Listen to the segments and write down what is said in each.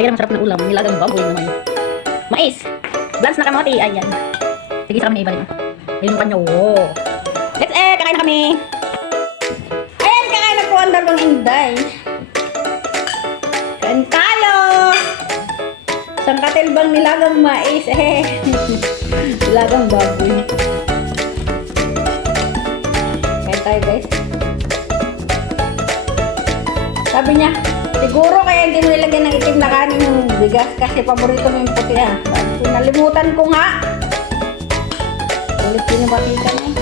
Kaya masarap na ulam, nilagang baboy na may mais. Blans na kamote, ayan. Sige, sa kami na iba rin. Ayun pa niya, wow. Let's kakain na kami. Ayan, kakain na po ang dalawang inday. Kain tayo. Isang katilbang nilagang mais, nilagang baboy. Kain tayo, guys. Sabi niya, siguro kaya hindi mo nilagyan ng itim na kanin yung bigas kasi paborito mo yung puti ha. Nalimutan ko nga. Ulit pinabatikan eh.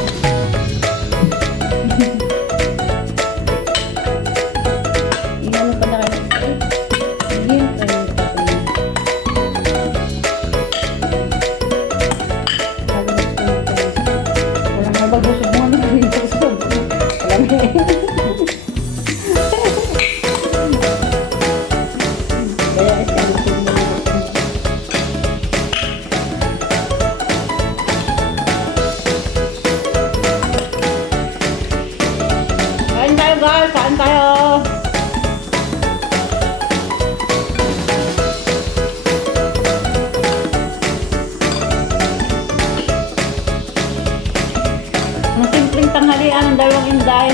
Inano pa na kayo. Yun. Walang nabagusog mo. Alam eh. Guys, kain tayo. Ang simpleng tanghalian ng dalawang inday.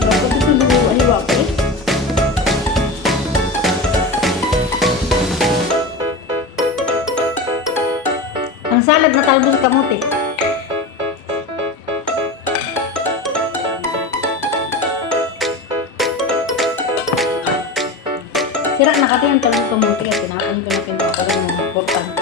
Bakit ito naliwa-hiwa ko eh? Ang salad na talbos kamote. Sira na kasi yung talong kamuti at tinapon ko na pinaka rin ng importante.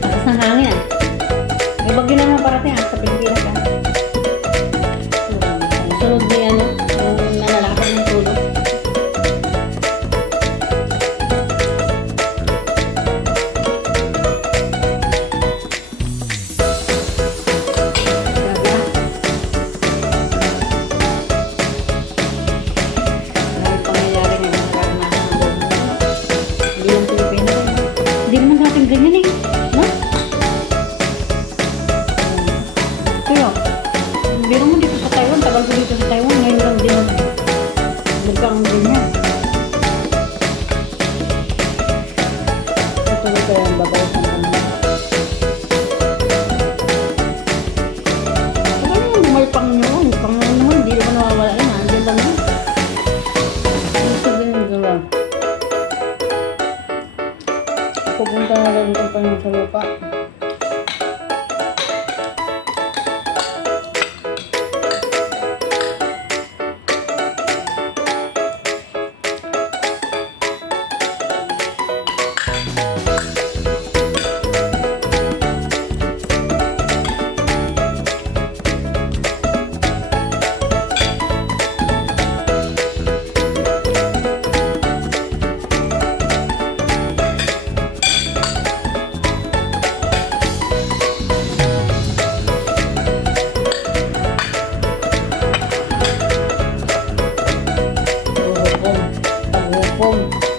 Tapos ng hangin ah. May bagyo na naman parating sa Pilipinas ka. Sunod niya ano, yung nalalakad ng tulog. Maraming pangyayari ngayon na naranasan ng buong mundo. Hindi lang Pilipinas. Hindi naman natin ganyan eh. No? Biro mo dito sa Taiwan, tagal ko dito sa Taiwan, ngayon lang din nagkang ganyan. Tutuloy ko yung babaw sa naman. Ano yung may pang yun? Pang yun naman, hindi naman nawawala yun. Andiyan lang yun. Ano sabihin nyo lang? Pupunta na lang ito pa yung sa lupa.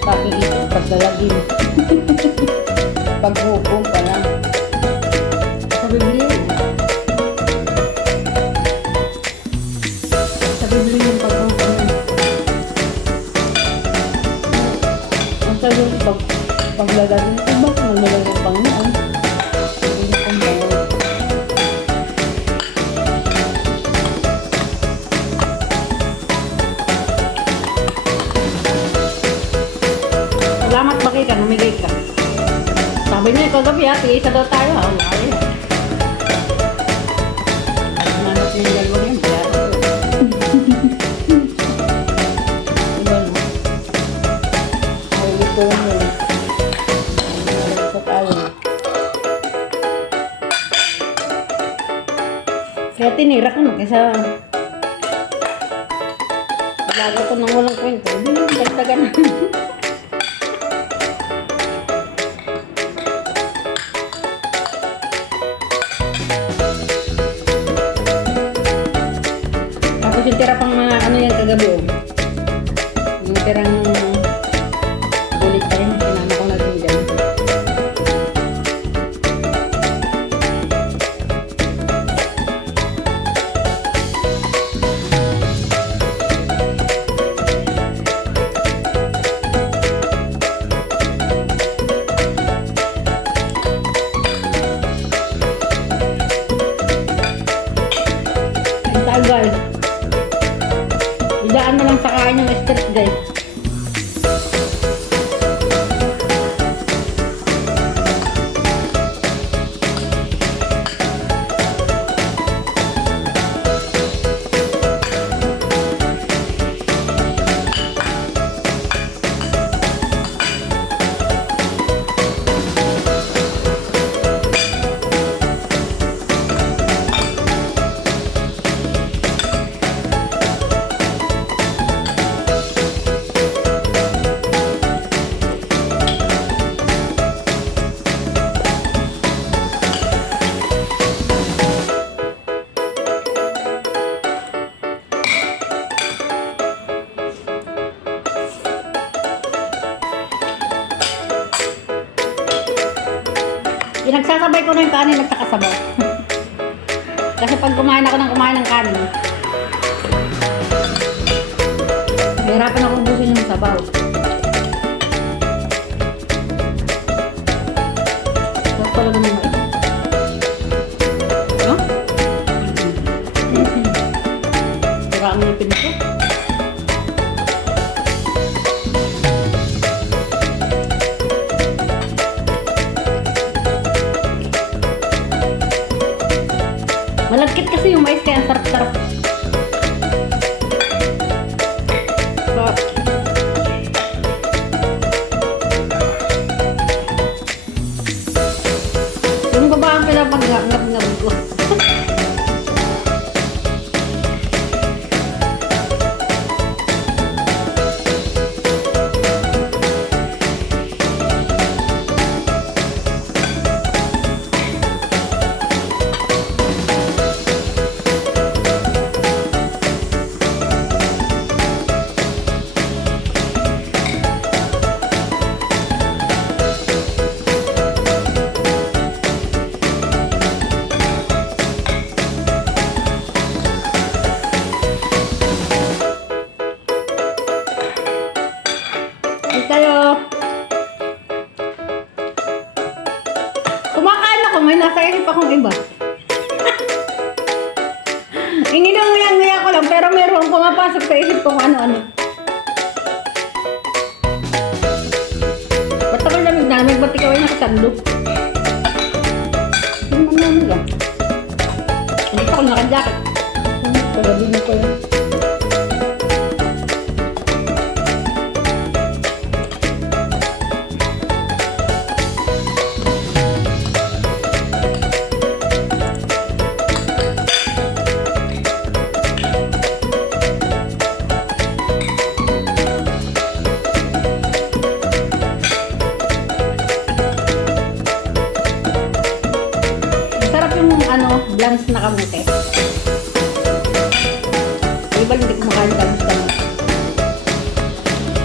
Pakiisip paglalagim. Paghukom pa lang. Sa Biblia. Sa Biblia yung paghukom. Ang sabi yung paglalagim. Iba kung nalagay ng Panginoon. Paghukom pa lang. Salamat ba kayo ka? Namigay ka. Sabi niya kagabi ha, tig-isa daw tayo ha. Nanap niya yung dalawang yan. Diba no? Ay, ito yun. Sa tayo. Kaya tinira ko no, kaysa lago ko nang walang kwento. Hindi yung dagdagan. Tapos yung tira pang mga ano yan kagabi oh. Yung tirang ulit pa yun. Sinama ko na din dyan. Ang tagal. Idaan mo lang sa kain yung stress guys. Pinagsasabay ko na yung kanin at saka sabaw. Kasi pag kumain ng kanin, mahirapan ako ubusin yung sabaw. Sarap talaga ng mais. No? Sira ang ngipin ko. Malagkit kasi yung mais kaya ang sarap-sarap. So, yung baba ang pinapag-ngab-ngab ko. Ay tayo. Kumakain ako, may nasa isip akong iba. Inginunguya-nguya ko lang, pero meron pumapasok sa isip kong ano-ano. Ba't ako lamig-lamig? Ba't ikaw ay nakasando? Ano naman lang? Hindi pa ako nakajakit. Pagabi mo ko yun. Blancs na kamote. Iba hindi kumakain ka gusto mo.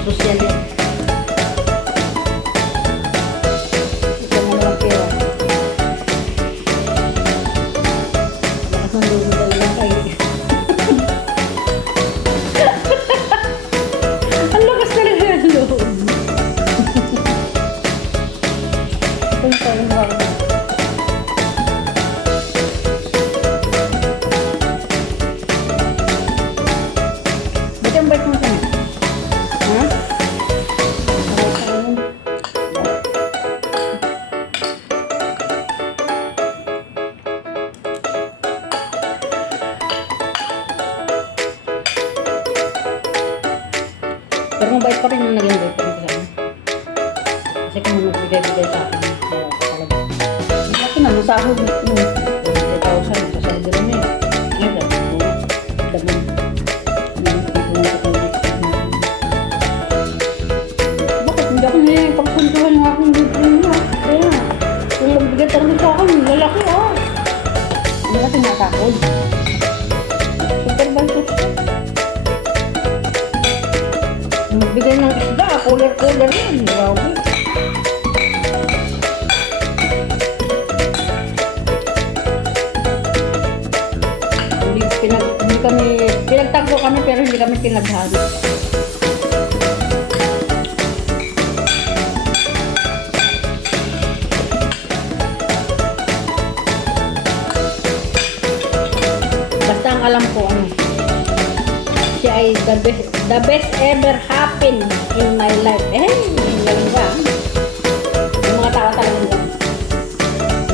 Social yan. Ito nga lang pera. Lakas ng loob mo lang kayo. Ang lakas na rin ang loob. Ito yung parang bakit. Ang bait mo sa'yo. Ha? Pero mabait pa rin yung naging boyfriend ko sa'yo. Kasi kung magbigay-bigay sa akin, talaga. Laki na, masahod mo. 20,000 sa saldo rin yun. Ngayon, daman. Hindi ako pagpuntuhan ng aking boyfriend mo. Kaya, kung magbigay talaga sa akin, lalaki oh. Hindi kasi natakod. Supervisor siya. cooler yun. Grabe. Hindi kami, pinagtagpo kami pero hindi kami pinaghari. Basta ang alam ko, siya ay the best ever happened in my life. Galing ba? Yung mga tao talagang ganun.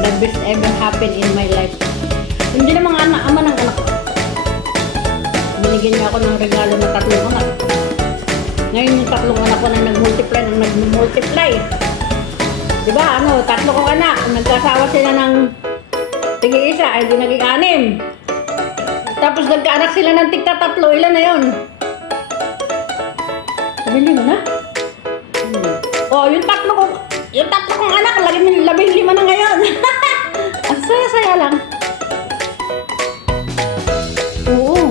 The best ever happened in my life. Hindi na mga ama ng anak ko. Binigyan niya ako ng regalo ng 3 anak. Ngayon yung 3 anak ko na nag-multiply. Diba? 3 kong anak. Nagkasawa sila ng tig-isa, ay di naging 6. Tapos nagkaanak sila ng tig-3. Ilan na yun? Sabili mo na? Oh, yung 3 kong anak, 15 na ngayon. Ang saya-saya lang. Oo.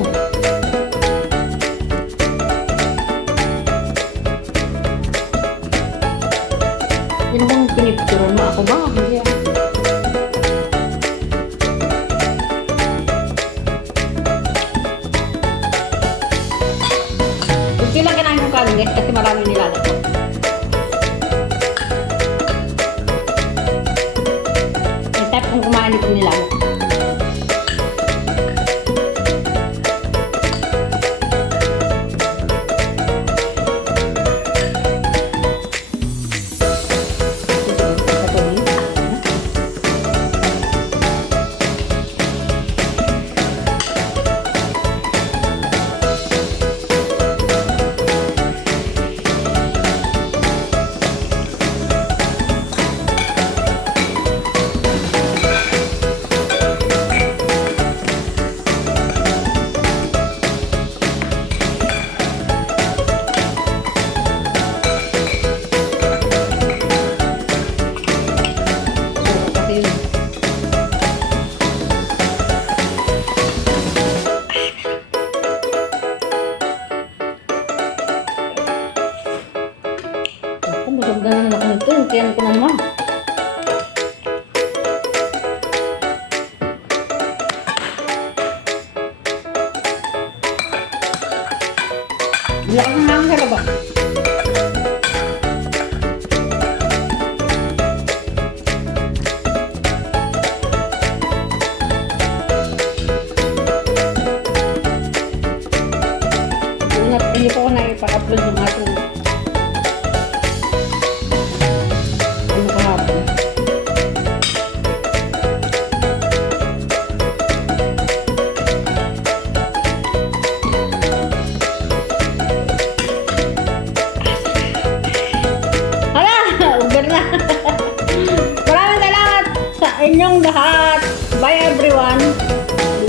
Yan bang pinipturan mo ako ba? Hindi ah. Kunti lang kinain kong kanin guys kasi maraming nilalagay. Yung type kong kumain itong nilalagay. Maganda na ako nito. Tiyan ko na naman. Wala kang hangin sa labas. Hindi ko na ipa-upload yung ating maraming salamat sa inyong lahat. Bye everyone.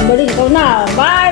Balik ikaw na. Bye.